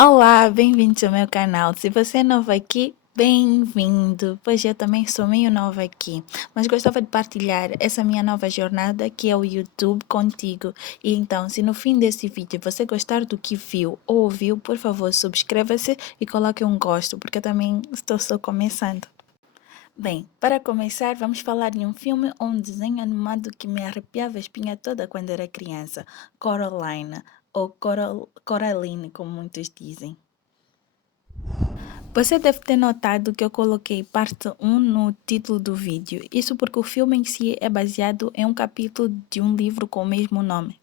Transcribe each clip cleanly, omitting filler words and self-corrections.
Olá, bem-vindos ao meu canal. Se você é novo aqui, bem-vindo, pois eu também sou meio nova aqui, mas gostava de partilhar essa minha nova jornada que é o YouTube contigo. E então, se no fim desse vídeo você gostar do que viu ou ouviu, por favor, subscreva-se e coloque um gosto, porque eu também estou só começando. Bem, para começar, vamos falar de um filme ou um desenho animado que me arrepiava a espinha toda quando era criança, Coraline, ou Coraline, como muitos dizem. Você deve ter notado que eu coloquei parte 1 no título do vídeo. Isso porque o filme em si é baseado em um capítulo de um livro com o mesmo nome,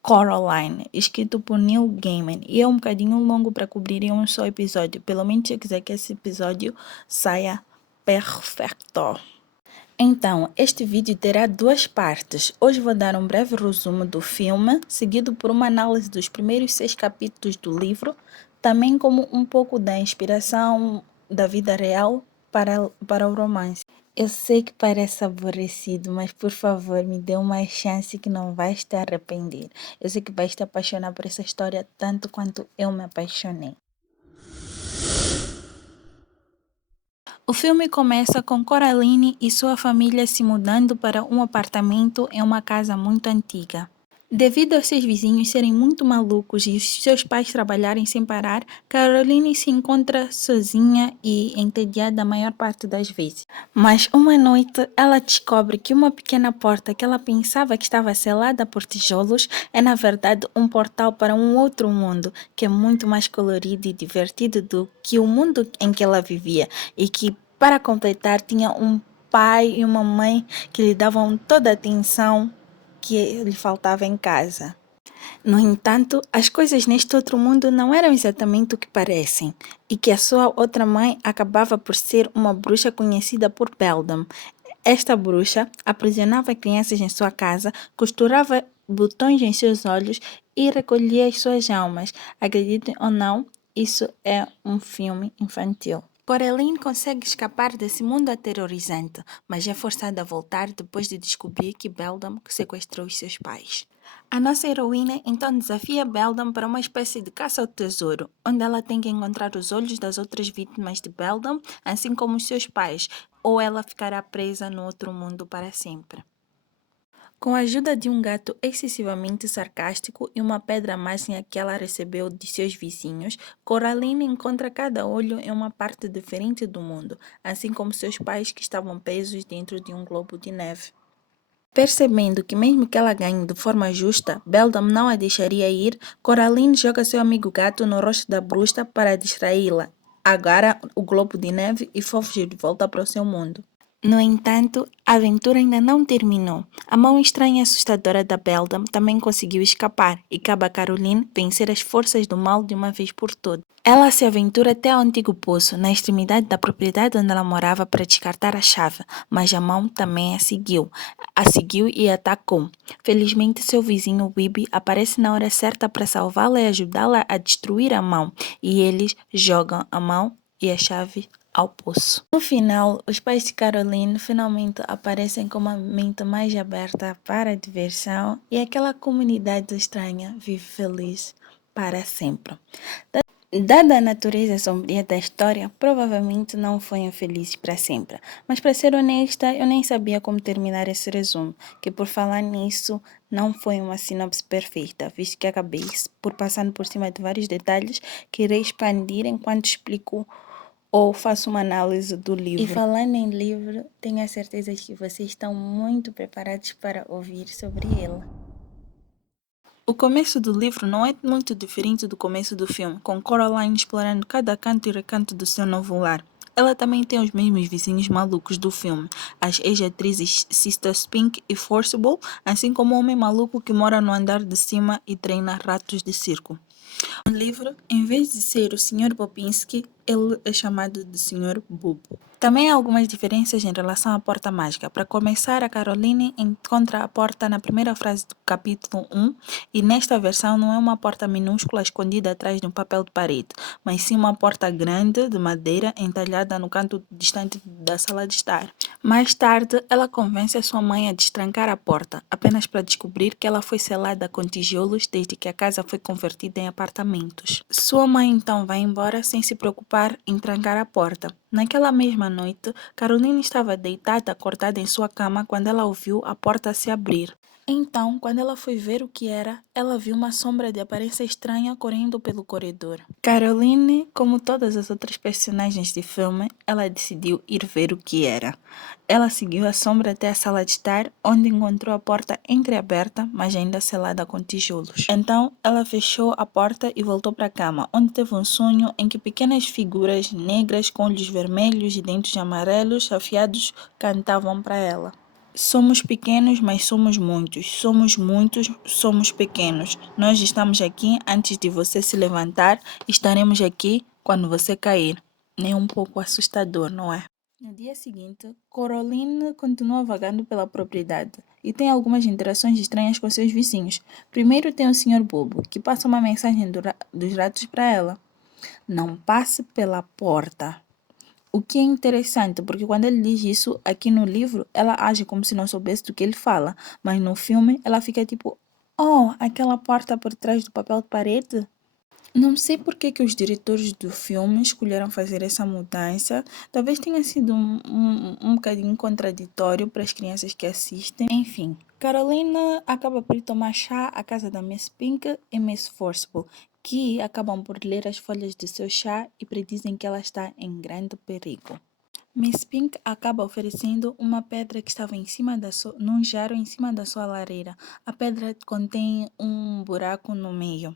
Coraline, escrito por Neil Gaiman. E é um bocadinho longo para cobrir em um só episódio. Pelo menos se eu quiser que esse episódio saia perfeito. Então, este vídeo terá duas partes. Hoje vou dar um breve resumo do filme, seguido por uma análise dos primeiros 6 capítulos do livro, também como um pouco da inspiração da vida real para o romance. Eu sei que parece aborrecido, mas por favor, me dê uma chance que não vais te arrepender. Eu sei que vais te apaixonar por essa história tanto quanto eu me apaixonei. O filme começa com Coraline e sua família se mudando para um apartamento em uma casa muito antiga. Devido aos seus vizinhos serem muito malucos e os seus pais trabalharem sem parar, Caroline se encontra sozinha e entediada a maior parte das vezes. Mas uma noite ela descobre que uma pequena porta que ela pensava que estava selada por tijolos é na verdade um portal para um outro mundo que é muito mais colorido e divertido do que o mundo em que ela vivia e que, para completar, tinha um pai e uma mãe que lhe davam toda a atenção que lhe faltava em casa. No entanto, as coisas neste outro mundo não eram exatamente o que parecem, e que a sua outra mãe acabava por ser uma bruxa conhecida por Beldam. Esta bruxa aprisionava crianças em sua casa, costurava botões em seus olhos e recolhia as suas almas. Acreditem ou não, isso é um filme infantil. Coraline consegue escapar desse mundo aterrorizante, mas é forçada a voltar depois de descobrir que Beldam sequestrou os seus pais. A nossa heroína então desafia Beldam para uma espécie de caça ao tesouro, onde ela tem que encontrar os olhos das outras vítimas de Beldam, assim como os seus pais, ou ela ficará presa no outro mundo para sempre. Com a ajuda de um gato excessivamente sarcástico e uma pedra mágica que ela recebeu de seus vizinhos, Coraline encontra cada olho em uma parte diferente do mundo, assim como seus pais que estavam presos dentro de um globo de neve. Percebendo que mesmo que ela ganhe de forma justa, Beldam não a deixaria ir, Coraline joga seu amigo gato no rosto da bruxa para distraí-la, agarra o globo de neve e foge de volta para o seu mundo. No entanto, a aventura ainda não terminou. A mão estranha e assustadora da Beldam também conseguiu escapar e cabe a Caroline vencer as forças do mal de uma vez por todas. Ela se aventura até ao antigo poço, na extremidade da propriedade onde ela morava para descartar a chave, mas a mão também a seguiu e a atacou. Felizmente, seu vizinho Wibby aparece na hora certa para salvá-la e ajudá-la a destruir a mão, e eles jogam a mão e a chave ao poço. No final, os pais de Caroline finalmente aparecem com uma mente mais aberta para a diversão e aquela comunidade estranha vive feliz para sempre. Dada a natureza sombria da história, provavelmente não foram felizes para sempre. Mas para ser honesta, eu nem sabia como terminar esse resumo, que por falar nisso, não foi uma sinopse perfeita, visto que acabei por passando por cima de vários detalhes que irei expandir enquanto explico ou faço uma análise do livro. E falando em livro, tenho a certeza que vocês estão muito preparados para ouvir sobre ele. O começo do livro não é muito diferente do começo do filme, com Coraline explorando cada canto e recanto do seu novo lar. Ela também tem os mesmos vizinhos malucos do filme, as ex-atrizes Sister Spink e Forcible, assim como o homem maluco que mora no andar de cima e treina ratos de circo. No livro, em vez de ser o Sr. Bobinski, ele é chamado de Sr. Bob. Também há algumas diferenças em relação à porta mágica. Para começar, a Caroline encontra a porta na primeira frase do capítulo 1 e nesta versão não é uma porta minúscula escondida atrás de um papel de parede, mas sim uma porta grande de madeira entalhada no canto distante da sala de estar. Mais tarde, ela convence a sua mãe a destrancar a porta, apenas para descobrir que ela foi selada com tijolos desde que a casa foi convertida em apartamentos. Sua mãe então vai embora sem se preocupar em trancar a porta. Naquela mesma noite, Caroline estava deitada, acordada em sua cama, quando ela ouviu a porta se abrir. Então, quando ela foi ver o que era, ela viu uma sombra de aparência estranha correndo pelo corredor. Caroline, como todas as outras personagens de filme, ela decidiu ir ver o que era. Ela seguiu a sombra até a sala de estar, onde encontrou a porta entreaberta, mas ainda selada com tijolos. Então, ela fechou a porta e voltou para a cama, onde teve um sonho em que pequenas figuras negras com olhos vermelhos e dentes amarelos afiados cantavam para ela. Somos pequenos, mas somos muitos. Somos muitos, somos pequenos. Nós estamos aqui antes de você se levantar. Estaremos aqui quando você cair. Nem um pouco assustador, não é? No dia seguinte, Coraline continua vagando pela propriedade e tem algumas interações estranhas com seus vizinhos. Primeiro tem o Sr. Bobo, que passa uma mensagem dos ratos para ela. Não passe pela porta. O que é interessante, porque quando ele diz isso aqui no livro, ela age como se não soubesse do que ele fala, mas no filme ela fica tipo, oh, aquela porta por trás do papel de parede? Não sei por que que os diretores do filme escolheram fazer essa mudança. Talvez tenha sido um bocadinho contraditório para as crianças que assistem. Enfim, Carolina acaba por ir tomar chá à casa da Miss Pink e Miss Forcible, que acabam por ler as folhas do seu chá e predizem que ela está em grande perigo. Miss Pink acaba oferecendo uma pedra que estava num jarro em cima da sua lareira. A pedra contém um buraco no meio.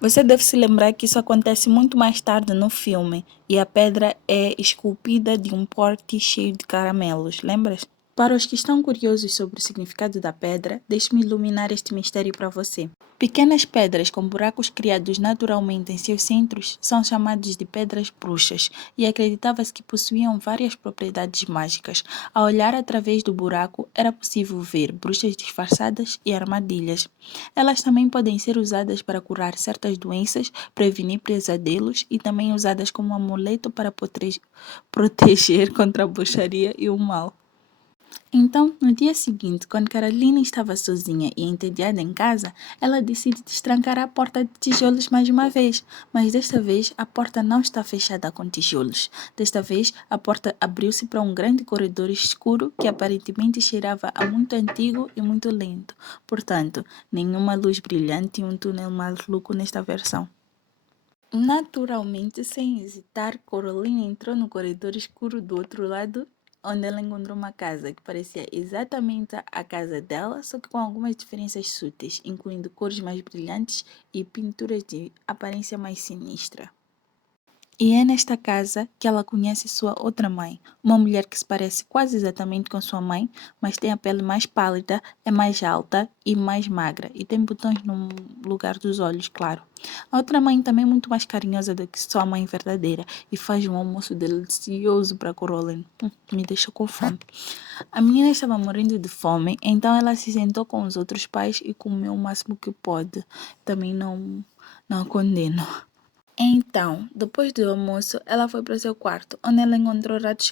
Você deve se lembrar que isso acontece muito mais tarde no filme e a pedra é esculpida de um pote cheio de caramelos, lembras? Para os que estão curiosos sobre o significado da pedra, deixe-me iluminar este mistério para você. Pequenas pedras com buracos criados naturalmente em seus centros são chamadas de pedras bruxas e acreditava-se que possuíam várias propriedades mágicas. Ao olhar através do buraco, era possível ver bruxas disfarçadas e armadilhas. Elas também podem ser usadas para curar certas doenças, prevenir pesadelos e também usadas como amuleto para proteger contra a bruxaria e o mal. Então, no dia seguinte, quando Carolina estava sozinha e entediada em casa, ela decide destrancar a porta de tijolos mais uma vez. Mas desta vez, a porta não está fechada com tijolos. Desta vez, a porta abriu-se para um grande corredor escuro que aparentemente cheirava a muito antigo e muito lento. Portanto, nenhuma luz brilhante e um túnel maluco nesta versão. Naturalmente, sem hesitar, Carolina entrou no corredor escuro do outro lado, onde ela encontrou uma casa que parecia exatamente a casa dela, só que com algumas diferenças sutis, incluindo cores mais brilhantes e pinturas de aparência mais sinistra. E é nesta casa que ela conhece sua outra mãe, uma mulher que se parece quase exatamente com sua mãe, mas tem a pele mais pálida, é mais alta e mais magra, e tem botões no lugar dos olhos, claro. A outra mãe também é muito mais carinhosa do que sua mãe verdadeira e faz um almoço delicioso para Coraline. Me deixa com fome. A menina estava morrendo de fome, então ela se sentou com os outros pais e comeu o máximo que pôde. Também não a condeno. Então, depois do almoço, ela foi para o seu quarto, onde ela encontrou ratos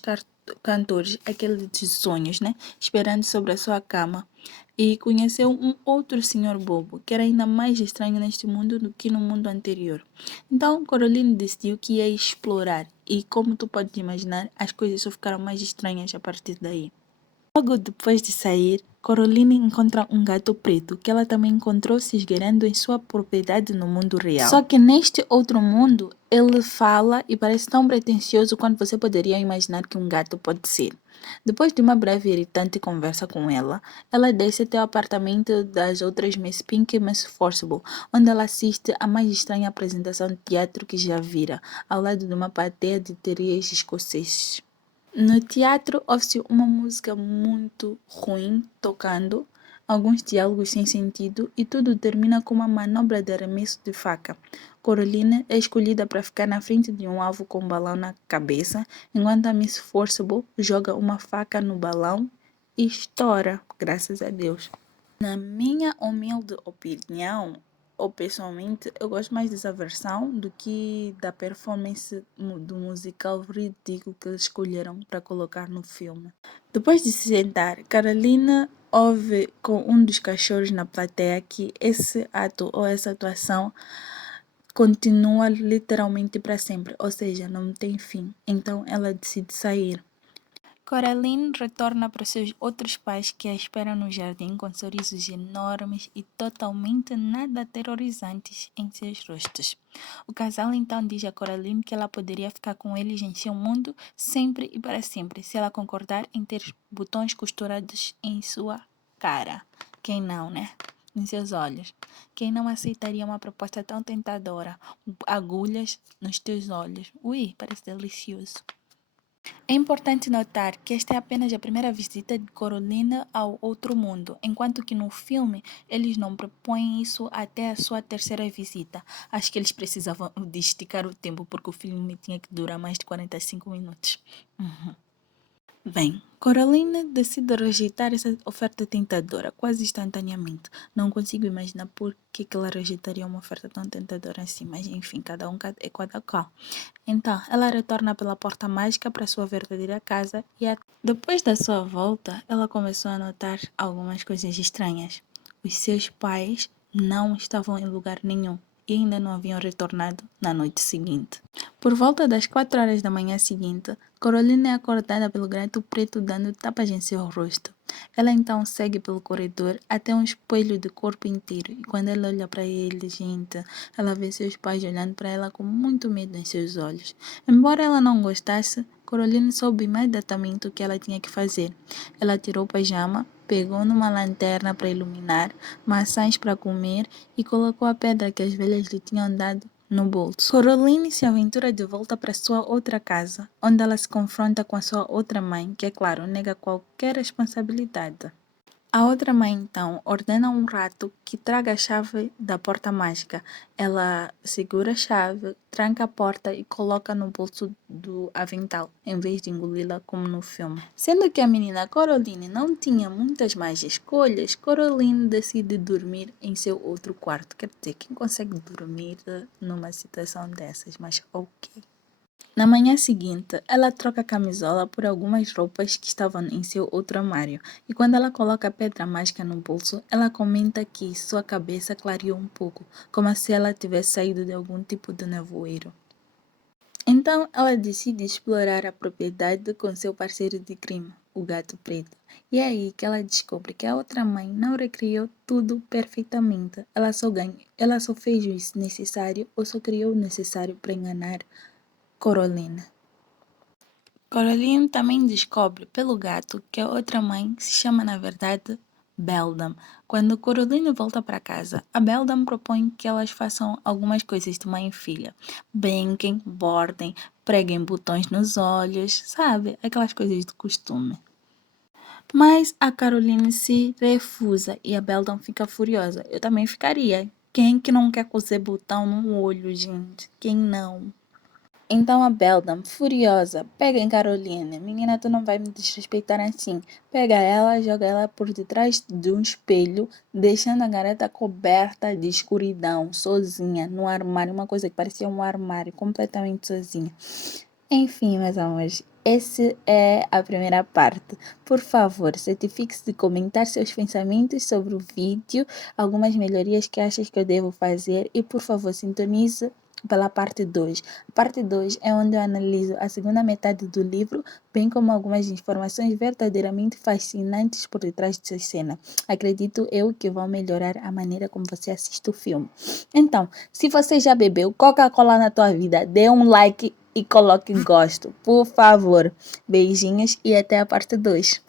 cantores, aqueles de sonhos, né? Esperando sobre a sua cama. E conheceu um outro senhor bobo, que era ainda mais estranho neste mundo do que no mundo anterior. Então, Caroline decidiu que ia explorar. E como tu podes imaginar, as coisas só ficaram mais estranhas a partir daí. Logo depois de sair, Caroline encontra um gato preto que ela também encontrou se esgueirando em sua propriedade no mundo real. Só que neste outro mundo, ele fala e parece tão pretensioso quanto você poderia imaginar que um gato pode ser. Depois de uma breve e irritante conversa com ela, ela desce até o apartamento das outras Miss Pink e Miss Forcible, onde ela assiste a mais estranha apresentação de teatro que já vira, ao lado de uma plateia de terias escoceses. No teatro, ouve-se uma música muito ruim tocando, alguns diálogos sem sentido e tudo termina com uma manobra de arremesso de faca. Caroline é escolhida para ficar na frente de um alvo com um balão na cabeça, enquanto a Miss Forcible joga uma faca no balão e estoura, graças a Deus. Na minha humilde opinião, ou pessoalmente, eu gosto mais dessa versão do que da performance do musical ridículo que eles escolheram para colocar no filme. Depois de se sentar, Carolina ouve com um dos cachorros na plateia que esse ato ou essa atuação continua literalmente para sempre, ou seja, não tem fim. Então ela decide sair. Coraline retorna para seus outros pais que a esperam no jardim com sorrisos enormes e totalmente nada aterrorizantes em seus rostos. O casal então diz a Coraline que ela poderia ficar com eles em seu mundo sempre e para sempre, se ela concordar em ter botões costurados em sua cara. Quem não, né? Em seus olhos. Quem não aceitaria uma proposta tão tentadora? Agulhas nos teus olhos. Ui, parece delicioso. É importante notar que esta é apenas a primeira visita de Carolina ao outro mundo, enquanto que no filme eles não propõem isso até a sua terceira visita. Acho que eles precisavam de esticar o tempo porque o filme tinha que durar mais de 45 minutos. Bem, Carolina decide rejeitar essa oferta tentadora quase instantaneamente. Não consigo imaginar por que ela rejeitaria uma oferta tão tentadora assim, mas enfim, cada um é cada qual. Então, ela retorna pela porta mágica para sua verdadeira casa e depois da sua volta, ela começou a notar algumas coisas estranhas. Os seus pais não estavam em lugar nenhum e ainda não haviam retornado na noite seguinte. Por volta das 4 horas da manhã seguinte, Carolina é acordada pelo gato preto dando tapas em seu rosto. Ela então segue pelo corredor até um espelho de corpo inteiro e quando ela olha para ele, gente, ela vê seus pais olhando para ela com muito medo em seus olhos. Embora ela não gostasse, Caroline soube imediatamente o que ela tinha que fazer. Ela tirou o pijama, pegou numa lanterna para iluminar, maçãs para comer e colocou a pedra que as velhas lhe tinham dado no bolso. Caroline se aventura de volta para sua outra casa, onde ela se confronta com a sua outra mãe, que, é claro, nega qualquer responsabilidade. A outra mãe, então, ordena a um rato que traga a chave da porta mágica. Ela segura a chave, tranca a porta e coloca no bolso do avental, em vez de engoli-la como no filme. Sendo que a menina Coraline não tinha muitas mais escolhas, Coraline decide dormir em seu outro quarto. Quer dizer, quem consegue dormir numa situação dessas? Mas ok. Na manhã seguinte, ela troca a camisola por algumas roupas que estavam em seu outro armário, e quando ela coloca a pedra mágica no bolso, ela comenta que sua cabeça clareou um pouco, como se ela tivesse saído de algum tipo de nevoeiro. Então, ela decide explorar a propriedade com seu parceiro de crime, o gato preto. E é aí que ela descobre que a outra mãe não recriou tudo perfeitamente. Ela só fez o necessário ou só criou o necessário para enganar Carolina. Caroline também descobre pelo gato que a outra mãe se chama na verdade Beldam. Quando Caroline volta para casa, a Beldam propõe que elas façam algumas coisas de mãe e filha. Brinquem, bordem, preguem botões nos olhos, sabe? Aquelas coisas de costume. Mas a Caroline se refusa e a Beldam fica furiosa. Eu também ficaria. Quem que não quer cozer botão no olho, gente? Quem não? Então a Beldam, furiosa, pega em Caroline. Menina, tu não vai me desrespeitar assim. Pega ela, joga ela por detrás de um espelho, deixando a garota coberta de escuridão, sozinha, no armário. Uma coisa que parecia um armário, completamente sozinha. Enfim, meus amores, essa é a primeira parte. Por favor, certifique-se de comentar seus pensamentos sobre o vídeo, algumas melhorias que achas que eu devo fazer e, por favor, sintonize pela parte 2. A parte 2 é onde eu analiso a segunda metade do livro, bem como algumas informações verdadeiramente fascinantes por detrás dessa cena. Acredito eu que vão melhorar a maneira como você assiste o filme. Então, se você já bebeu Coca-Cola na tua vida, dê um like e coloque gosto, por favor. Beijinhos e até a parte 2.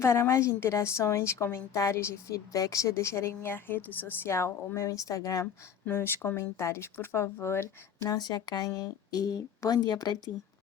Para mais interações, comentários e feedbacks, eu deixarei minha rede social, o meu Instagram, nos comentários. Por favor, não se acanhem e bom dia para ti.